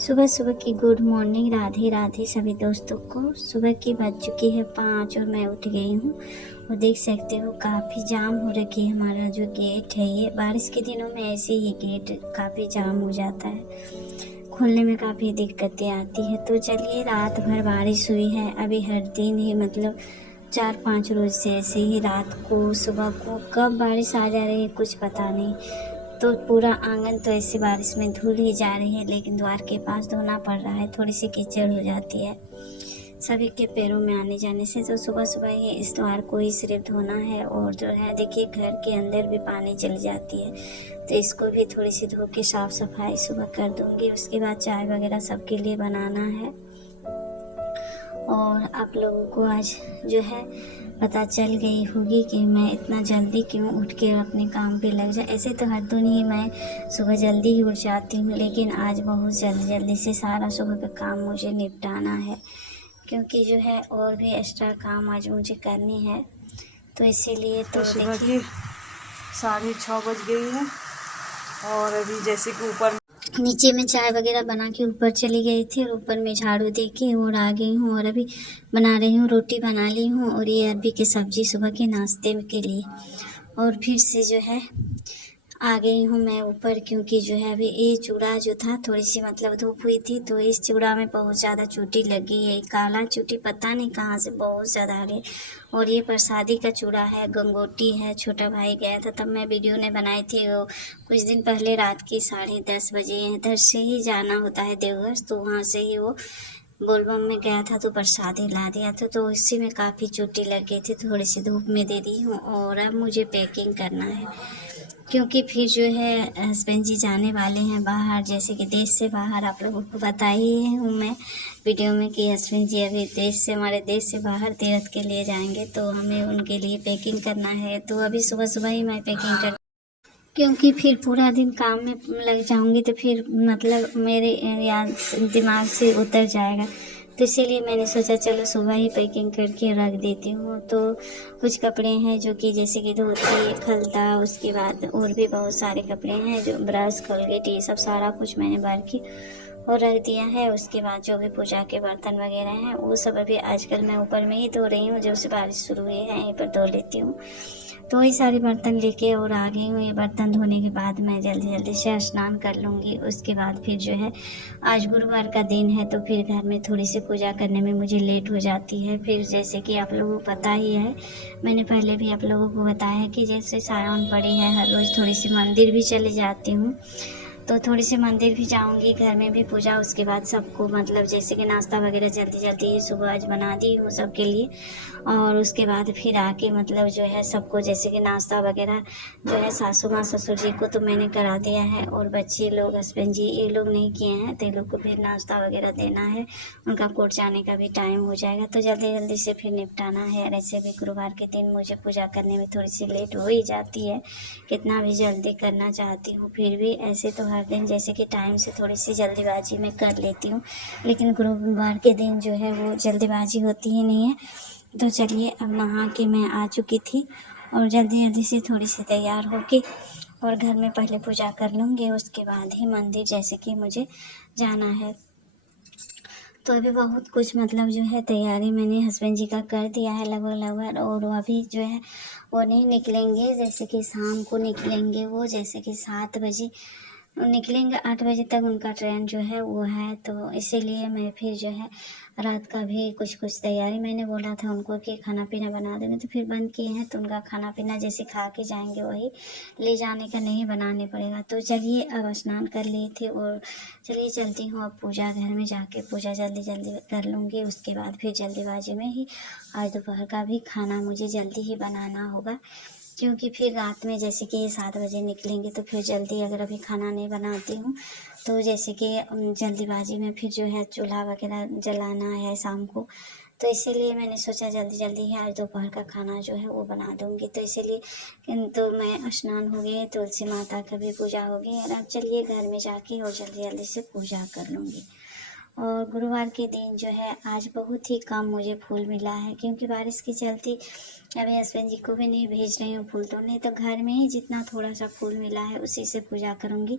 सुबह सुबह की गुड मॉर्निंग। राधे राधे सभी दोस्तों को। सुबह की बज चुकी है 5 और मैं उठ गई हूँ और देख सकते हो काफ़ी जाम हो रखी है। हमारा जो गेट है ये बारिश के दिनों में ऐसे ही गेट काफ़ी जाम हो जाता है, खोलने में काफ़ी दिक्कतें आती है। तो चलिए, रात भर बारिश हुई है। अभी हर दिन ही मतलब 4-5 रोज से ऐसे ही रात को सुबह को कब बारिश आ जा रही है कुछ पता नहीं। तो पूरा आंगन तो ऐसे बारिश में धुल ही जा रही है, लेकिन द्वार के पास धोना पड़ रहा है, थोड़ी सी कीचड़ हो जाती है सभी के पैरों में आने जाने से। तो सुबह सुबह ही इस द्वार को ही सिर्फ धोना है। और जो है देखिए, घर के अंदर भी पानी चली जाती है, तो इसको भी थोड़ी सी धो के साफ सफाई सुबह कर दूंगी। उसके बाद चाय वगैरह सबके लिए बनाना है। और आप लोगों को आज जो है पता चल गई होगी कि मैं इतना जल्दी क्यों उठ के अपने काम पे लग जाए। ऐसे तो हर दिन ही मैं सुबह जल्दी ही उठ जाती हूँ, लेकिन आज बहुत जल्दी से सारा सुबह का काम मुझे निपटाना है, क्योंकि जो है और भी एक्स्ट्रा काम आज मुझे करनी है। तो इसीलिए तो सुबह देखिए की 6:30 बज गई है और अभी जैसे कि ऊपर नीचे में चाय वगैरह बना के ऊपर चली गई थी और ऊपर में झाड़ू दे के और आ गई हूँ। और अभी बना रही हूँ, रोटी बना ली हूँ और ये अरबी की सब्जी सुबह के नाश्ते के लिए। और फिर से जो है आ गई हूँ मैं ऊपर, क्योंकि जो है अभी ये चूड़ा जो था थोड़ी सी मतलब धूप हुई थी, तो इस चूड़ा में बहुत ज़्यादा चोटी लगी है। काला चोटी पता नहीं कहाँ से बहुत ज़्यादा आ गई। और ये प्रसादी का चूड़ा है, गंगोटी है। छोटा भाई गया था तब मैं वीडियो ने बनाई थी, वो कुछ दिन पहले रात की 10:30 बजे इधर से ही जाना होता है देवघर, तो वहाँ से ही वो बोलबम में गया था तो प्रसादी ला दिया था, तो इसी में काफ़ी चोटी लग गई थी। थोड़ी सी धूप में दे दी हूँ और अब मुझे पैकिंग करना है, क्योंकि फिर जो है हस्बैंड जी जाने वाले हैं बाहर, जैसे कि देश से बाहर। आप लोगों को बताई हूँ मैं वीडियो में कि हस्बैंड जी अभी हमारे देश से बाहर तीर्थ के लिए जाएंगे, तो हमें उनके लिए पैकिंग करना है। तो अभी सुबह सुबह ही मैं पैकिंग कर, क्योंकि फिर पूरा दिन काम में लग जाऊंगी तो फिर मतलब मेरे याद दिमाग से उतर जाएगा। तो इसीलिए मैंने सोचा चलो सुबह ही पैकिंग करके रख देती हूँ। तो कुछ कपड़े हैं जो कि जैसे कि धोती, खलता, उसके बाद और भी बहुत सारे कपड़े हैं जो ब्रश, कोलगेट, ये सब सारा कुछ मैंने भर के और रख दिया है। उसके बाद जो भी पूजा के बर्तन वगैरह हैं वो सब अभी आजकल मैं ऊपर में ही धो रही हूँ, जब से बारिश शुरू हुई है यहीं पर धो लेती हूँ। तो वही सारे बर्तन लेके और आ गई हूँ। ये बर्तन धोने के बाद मैं जल्दी जल्दी से स्नान कर लूँगी। उसके बाद फिर जो है आज गुरुवार का दिन है, तो फिर घर में थोड़ी सी पूजा करने में मुझे लेट हो जाती है। फिर जैसे कि आप लोगों को पता ही है, मैंने पहले भी आप लोगों को बताया है कि जैसे सावन पड़ी है, हर रोज़ थोड़ी सी मंदिर भी चली जाती हूँ। तो थोड़ी सी मंदिर भी जाऊंगी, घर में भी पूजा। उसके बाद सबको मतलब जैसे कि नाश्ता वगैरह जल्दी जल्दी सुबह आज बना दी हूँ सबके लिए। और उसके बाद फिर आके मतलब जो है सबको जैसे कि नाश्ता वगैरह जो है सासू माँ ससुर जी को तो मैंने करा दिया है, और बच्चे लोग हस्बैंड जी ये लोग नहीं किए हैं, तो ये लोग को फिर नाश्ता वगैरह देना है। उनका कोर्ट जाने का भी टाइम हो जाएगा, तो जल्दी जल्दी से फिर निपटाना है। और ऐसे भी गुरुवार के दिन मुझे पूजा करने में थोड़ी सी लेट हो ही जाती है, कितना भी जल्दी करना चाहती हूँ फिर भी। ऐसे तो हर दिन जैसे कि टाइम से थोड़ी सी जल्दीबाजी में कर लेती हूँ, लेकिन गुरुवार के दिन जो है वो जल्दीबाजी होती ही नहीं है। तो चलिए, अब नहा के मैं आ चुकी थी और जल्दी जल्दी से थोड़ी सी तैयार होके और घर में पहले पूजा कर लूँगी, उसके बाद ही मंदिर जैसे कि मुझे जाना है। तो अभी बहुत कुछ मतलब जो है तैयारी मैंने हस्बैंड जी का कर दिया है लगभग लगभग। और वो अभी जो है वो नहीं निकलेंगे, जैसे कि शाम को निकलेंगे वो, जैसे कि 7 बजे निकलेंगे। 8 बजे तक उनका ट्रेन जो है वो है, तो इसीलिए मैं फिर जो है रात का भी कुछ कुछ तैयारी, मैंने बोला था उनको कि खाना पीना बना देंगे, तो फिर बंद किए हैं। तो उनका खाना पीना जैसे खा के जाएंगे वही ले जाने का नहीं बनाने पड़ेगा। तो चलिए, अब स्नान कर लिए थे और चलिए चलती हूँ अब पूजा घर में जाके पूजा जल्दी जल्दी कर लूँगी। उसके बाद फिर जल्दीबाजी में ही आज दोपहर का भी खाना मुझे जल्दी ही बनाना होगा, क्योंकि फिर रात में जैसे कि 7 बजे निकलेंगे, तो फिर जल्दी अगर अभी खाना नहीं बनाती हूँ तो जैसे कि जल्दीबाजी में फिर जो है चूल्हा वगैरह जलाना है शाम को। तो इसीलिए मैंने सोचा जल्दी जल्दी ही आज दोपहर का खाना जो है वो बना दूँगी। तो इसीलिए तो मैं स्नान हो गई, तुलसी माता का भी पूजा हो गई, और अब चलिए घर में जाके और जल्दी जल्दी से पूजा कर लूँगी। और गुरुवार के दिन जो है आज बहुत ही कम मुझे फूल मिला है, क्योंकि बारिश के चलते अभी हस्बैंड जी को भी नहीं भेज रही हूँ फूल तोड़ने, तो घर में ही जितना थोड़ा सा फूल मिला है उसी से पूजा करूँगी।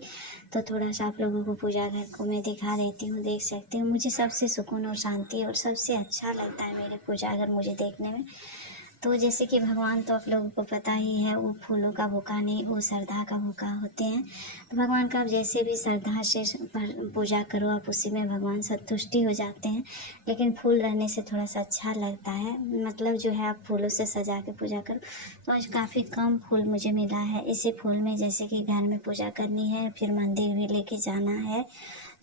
तो थोड़ा सा आप लोगों को पूजा घर को मैं दिखा देती हूँ, देख सकती हूँ। मुझे सबसे सुकून और शांति और सबसे अच्छा लगता है मेरे पूजा घर मुझे देखने में। तो जैसे कि भगवान तो आप लोगों को पता ही है, वो फूलों का भूखा नहीं, वो श्रद्धा का भूखा होते हैं। तो भगवान का आप जैसे भी श्रद्धा से पूजा करो, आप उसी में भगवान संतुष्टि हो जाते हैं। लेकिन फूल रहने से थोड़ा सा अच्छा लगता है, मतलब जो है आप फूलों से सजा के पूजा करो। तो आज काफ़ी कम फूल मुझे मिला है। इसी फूल में जैसे कि घर में पूजा करनी है, फिर मंदिर भी लेके जाना है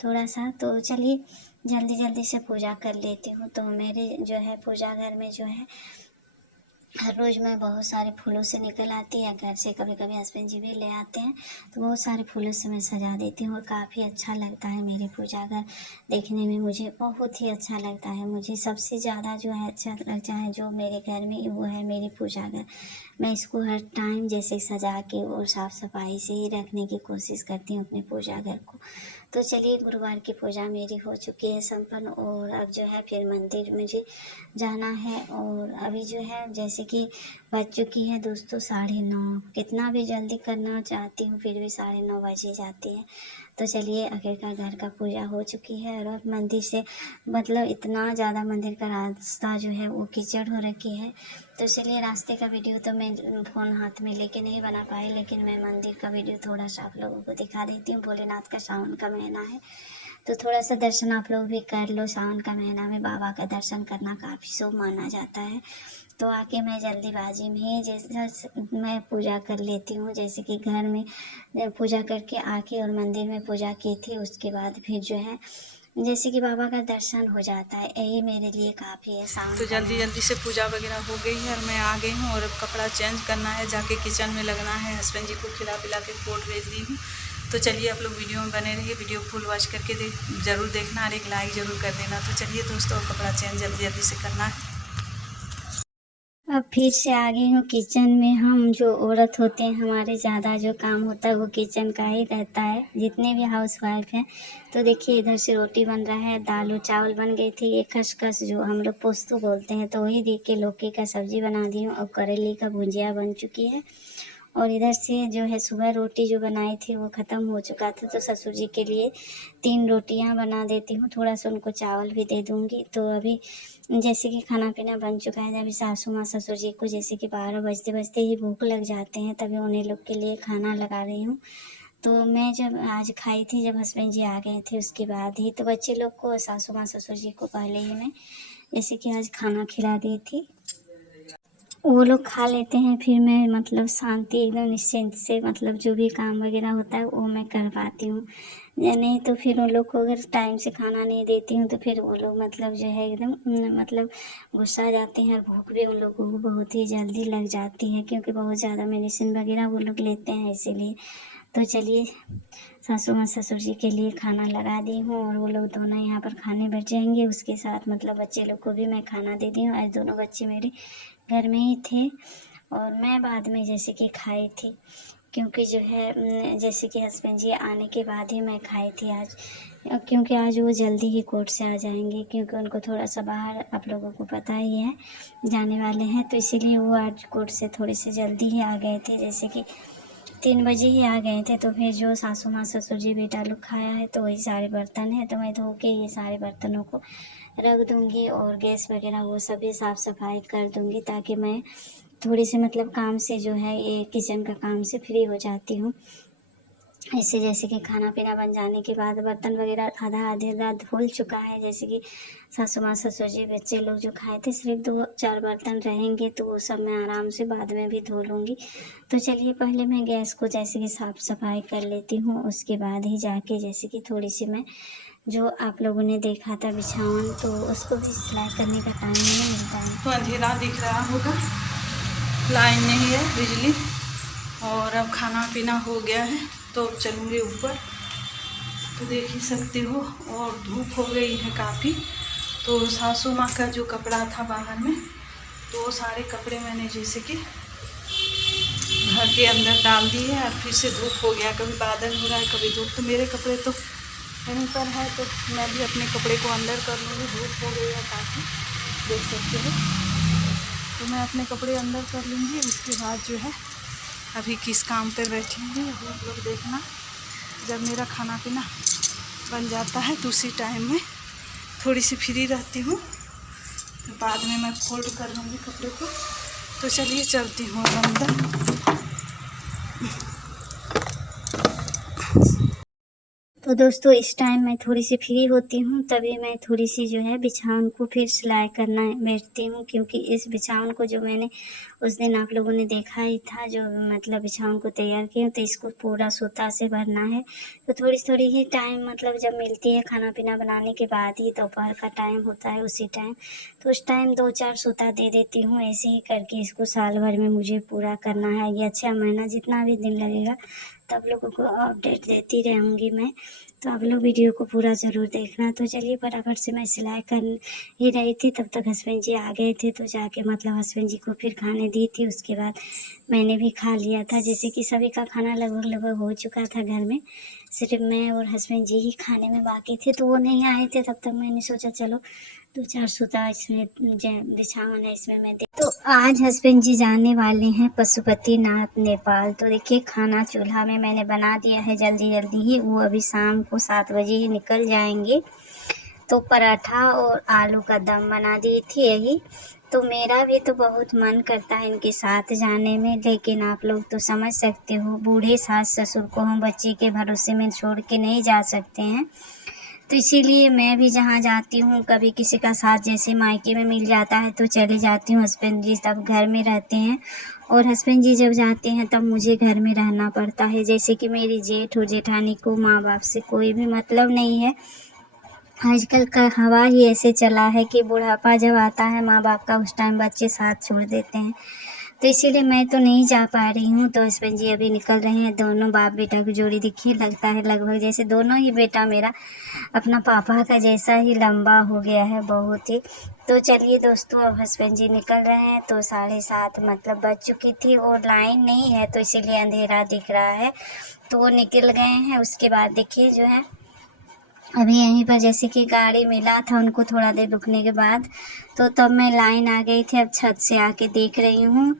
थोड़ा सा। तो चलिए जल्दी जल्दी से पूजा कर लेती हूँ। तो मेरे जो है पूजा घर में जो है हर रोज़ मैं बहुत सारे फूलों से निकल आती है घर से, कभी कभी हस्बैंड जी भी ले आते हैं, तो बहुत सारे फूलों से मैं सजा देती हूँ और काफ़ी अच्छा लगता है मेरे पूजा घर देखने में। मुझे बहुत ही अच्छा लगता है। मुझे सबसे ज़्यादा जो है अच्छा लगता है जो मेरे घर में, वो है मेरी पूजा घर। मैं इसको हर टाइम जैसे सजा के और साफ़ सफाई से ही रखने की कोशिश करती हूँ अपने पूजा घर को। तो चलिए गुरुवार की पूजा मेरी हो चुकी है संपन्न, और अब जो है फिर मंदिर मुझे जाना है। और अभी जो है जैसे कि बज चुकी है दोस्तों 9:30। कितना भी जल्दी करना चाहती हूँ फिर भी 9:30 बज ही जाती है। तो चलिए आखिरकार घर का पूजा हो चुकी है। और अब मंदिर से मतलब इतना ज़्यादा मंदिर का रास्ता जो है वो कीचड़ हो रखी है। तो चलिए रास्ते का वीडियो तो मैं फ़ोन हाथ में लेके नहीं बना पाई, लेकिन मैं मंदिर का वीडियो थोड़ा सा आप लोगों को दिखा देती हूँ। भोलेनाथ का सावन का महीना है, तो थोड़ा सा दर्शन आप लोग भी कर लो। सावन का महीना में बाबा का दर्शन करना काफ़ी शुभ माना जाता है। तो आके मैं जल्दीबाजी में जैसे मैं पूजा कर लेती हूँ, जैसे कि घर में पूजा करके आके और मंदिर में पूजा की थी, उसके बाद फिर जो है जैसे कि बाबा का दर्शन हो जाता है, यही मेरे लिए काफ़ी है। सावन तो जल्दी जल्दी से पूजा वगैरह हो गई है और मैं आ गई हूँ और अब कपड़ा चेंज करना है, जाके किचन में लगना है। हस्बैंड जी को खिला पिला के कोट भेज दी हूँ। तो चलिए आप लोग वीडियो में बने रहिए, वीडियो फुल वॉच करके ज़रूर देखना और एक लाइक ज़रूर कर देना। तो चलिए दोस्तों कपड़ा चेंज जल्दी जल्दी से करना है। अब फिर से आ गई हूँ किचन में। हम जो औरत होते हैं हमारे ज़्यादा जो काम होता है वो किचन का ही रहता है, जितने भी हाउस वाइफ हैं। तो देखिए इधर से रोटी बन रहा है, दाल और चावल बन गई थी। ये खसखस जो हम लोग पोस्तू बोलते हैं, तो वही देख के लौकी का सब्जी बना दी हूँ और करेले का भुजिया बन चुकी है। और इधर से जो है सुबह रोटी जो बनाई थी वो ख़त्म हो चुका था, तो ससुर जी के लिए 3 रोटियां बना देती हूँ। थोड़ा सा उनको चावल भी दे दूँगी। तो अभी जैसे कि खाना पीना बन चुका है। अभी सासू माँ ससुर जी को जैसे कि 12 बजते बजते ही भूख लग जाते हैं, तभी उन्हीं लोग के लिए खाना लगा रही हूँ। तो मैं जब आज खाई थी, जब हस्बैंड जी आ गए थे उसके बाद ही, तो बच्चे लोग को सासू माँ ससुर जी को पहले ही मैं जैसे कि आज खाना खिला दी थी। वो लोग खा लेते हैं, फिर मैं मतलब शांति एकदम निश्चिंत से मतलब जो भी काम वगैरह होता है वो मैं कर पाती हूँ। या नहीं तो फिर उन लोग को अगर टाइम से खाना नहीं देती हूँ तो फिर वो लोग मतलब जो है एकदम मतलब गुस्सा आ जाते हैं। और भूख भी उन लोगों को बहुत ही जल्दी लग जाती है, क्योंकि बहुत ज़्यादा मेडिसिन वगैरह वो लोग लेते हैं इसीलिए। तो चलिए सासू माँ ससुर जी के लिए खाना लगा दी हूँ और वो लोग दोनों यहाँ पर खाने बैठ जाएंगे। उसके साथ मतलब बच्चे लोग को भी मैं खाना दे दी हूँ। आज दोनों बच्चे मेरे घर में ही थे और मैं बाद में जैसे कि खाई थी, क्योंकि जो है जैसे कि हस्बैंड जी आने के बाद ही मैं खाई थी आज, क्योंकि आज वो जल्दी ही कोर्ट से आ जाएंगे, क्योंकि उनको थोड़ा सा बाहर आप लोगों को पता ही है जाने वाले हैं। तो इसीलिए वो आज कोर्ट से थोड़े से जल्दी ही आ गए थे, जैसे कि 3 बजे ही आ गए थे। तो फिर जो सासू माँ ससुर जी बेटा लोग खाया है तो वही सारे बर्तन है, तो मैं धो के ये सारे बर्तनों को रख दूँगी और गैस वगैरह वो सभी साफ़ सफाई कर दूँगी, ताकि मैं थोड़ी सी मतलब काम से जो है ये किचन का काम से फ्री हो जाती हूँ। ऐसे जैसे कि खाना पीना बन जाने के बाद बर्तन वगैरह आधा धुल चुका है, जैसे कि सासू माँ ससुर जी बच्चे लोग जो खाए थे, सिर्फ 2-4 बर्तन रहेंगे तो वो सब मैं आराम से बाद में भी धो लूँगी। तो चलिए पहले मैं गैस को जैसे कि साफ़ सफाई कर लेती हूँ, उसके बाद ही जाके जैसे कि थोड़ी सी मैं जो आप लोगों ने देखा था बिछावन, तो उसको भी सिलाई करने का टाइम नहीं मिलता है। तो अंधेरा दिख रहा होगा, लाइन नहीं है बिजली, और अब खाना पीना हो गया है तो अब चलूँगी ऊपर। तो देख ही सकते हो और धूप हो गई है काफ़ी। तो सासू माँ का जो कपड़ा था बाहर में, तो वो सारे कपड़े मैंने जैसे कि घर के अंदर डाल दिए और फिर से धूप हो गया। कभी बादल हो रहा है कभी धूप, तो मेरे कपड़े तो यहीं पर है, तो मैं भी अपने कपड़े को अंदर कर लूँगी। धूप हो गई है काफ़ी, देख सकते हो। तो मैं अपने कपड़े अंदर कर लूँगी। उसके बाद जो है अभी किस काम पे बैठेंगे वो आप लोग देखना। जब मेरा खाना पीना बन जाता है तो उसी टाइम में थोड़ी सी फ्री रहती हूँ, तो बाद में मैं फोल्ड कर लूँगी कपड़े को। तो चलिए चलती हूँ अब अंदर। तो दोस्तों इस टाइम मैं थोड़ी सी फ्री होती हूँ, तभी मैं थोड़ी सी जो है बिछावन को फिर सिलाई करना बैठती हूँ, क्योंकि इस बिछावन को जो मैंने उस दिन आप लोगों ने देखा ही था, जो मतलब बिछावन को तैयार किया, तो इसको पूरा सूता से भरना है। तो थोड़ी थोड़ी ही टाइम मतलब जब मिलती है खाना पीना बनाने के बाद ही, दोपहर का टाइम होता है उसी टाइम, तो उस टाइम 2-4 सूता दे देती हूँ। ऐसे ही करके इसको साल भर में मुझे पूरा करना है। ये 6 महीना जितना भी दिन लगेगा तब लोगों को अपडेट देती रहूँगी मैं, तो आप लोग वीडियो को पूरा ज़रूर देखना। तो चलिए फटाफट से मैं सिलाई कर ही रही थी, तब तक हस्बैंड जी आ गए थे, तो जाके मतलब हस्बैंड जी को फिर खाने दी थी। उसके बाद मैंने भी खा लिया था, जैसे कि सभी का खाना लगभग हो चुका था घर में, सिर्फ मैं और हस्बैंड जी ही खाने में बाकी थे। तो वो नहीं आए थे, तब तक मैंने सोचा चलो 2-4 सूता इसमें बिछावन है इसमें मैं दे। तो आज हस्बैंड जी जाने वाले हैं पशुपतिनाथ नेपाल। तो देखिए खाना चूल्हा में मैंने बना दिया है जल्दी जल्दी ही, वो अभी शाम को 7 बजे ही निकल जाएंगे। तो पराठा और आलू का दम बना दी थी यही। तो मेरा भी तो बहुत मन करता है इनके साथ जाने में, लेकिन आप लोग तो समझ सकते हो, बूढ़े सास ससुर को हम बच्चे के भरोसे में छोड़ के नहीं जा सकते हैं। तो इसीलिए मैं भी जहाँ जाती हूँ कभी किसी का साथ जैसे मायके में मिल जाता है तो चले जाती हूँ। हस्बैंड जी तब घर में रहते हैं, और हस्बैंड जी जब जाते हैं तब मुझे घर में रहना पड़ता है। जैसे कि मेरी जेठ और जेठानी को माँ बाप से कोई भी मतलब नहीं है। आजकल का हवा ही ऐसे चला है कि बुढ़ापा जब आता है माँ बाप का, उस टाइम बच्चे साथ छोड़ देते हैं। तो इसीलिए मैं तो नहीं जा पा रही हूँ। तो हस्बैंड जी अभी निकल रहे हैं, दोनों बाप बेटा की जोड़ी दिखी, लगता है लगभग जैसे दोनों ही बेटा मेरा अपना पापा का जैसा ही लंबा हो गया है बहुत ही। तो चलिए दोस्तों अब हस्बैंड जी निकल रहे हैं। तो 7:30 मतलब बज चुकी थी, और लाइन नहीं है तो इसीलिए अंधेरा दिख रहा है। तो वो निकल गए हैं। उसके बाद देखिए जो है अभी यहीं पर जैसे कि गाड़ी मिला था उनको थोड़ा देर रुकने के बाद, तो तब मैं लाइन आ गई थी। अब छत से आके देख रही हूँ,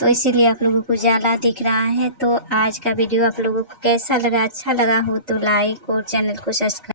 तो इसीलिए आप लोगों को उजाला दिख रहा है। तो आज का वीडियो आप लोगों को कैसा लगा, अच्छा लगा हो तो लाइक और चैनल को सब्सक्राइब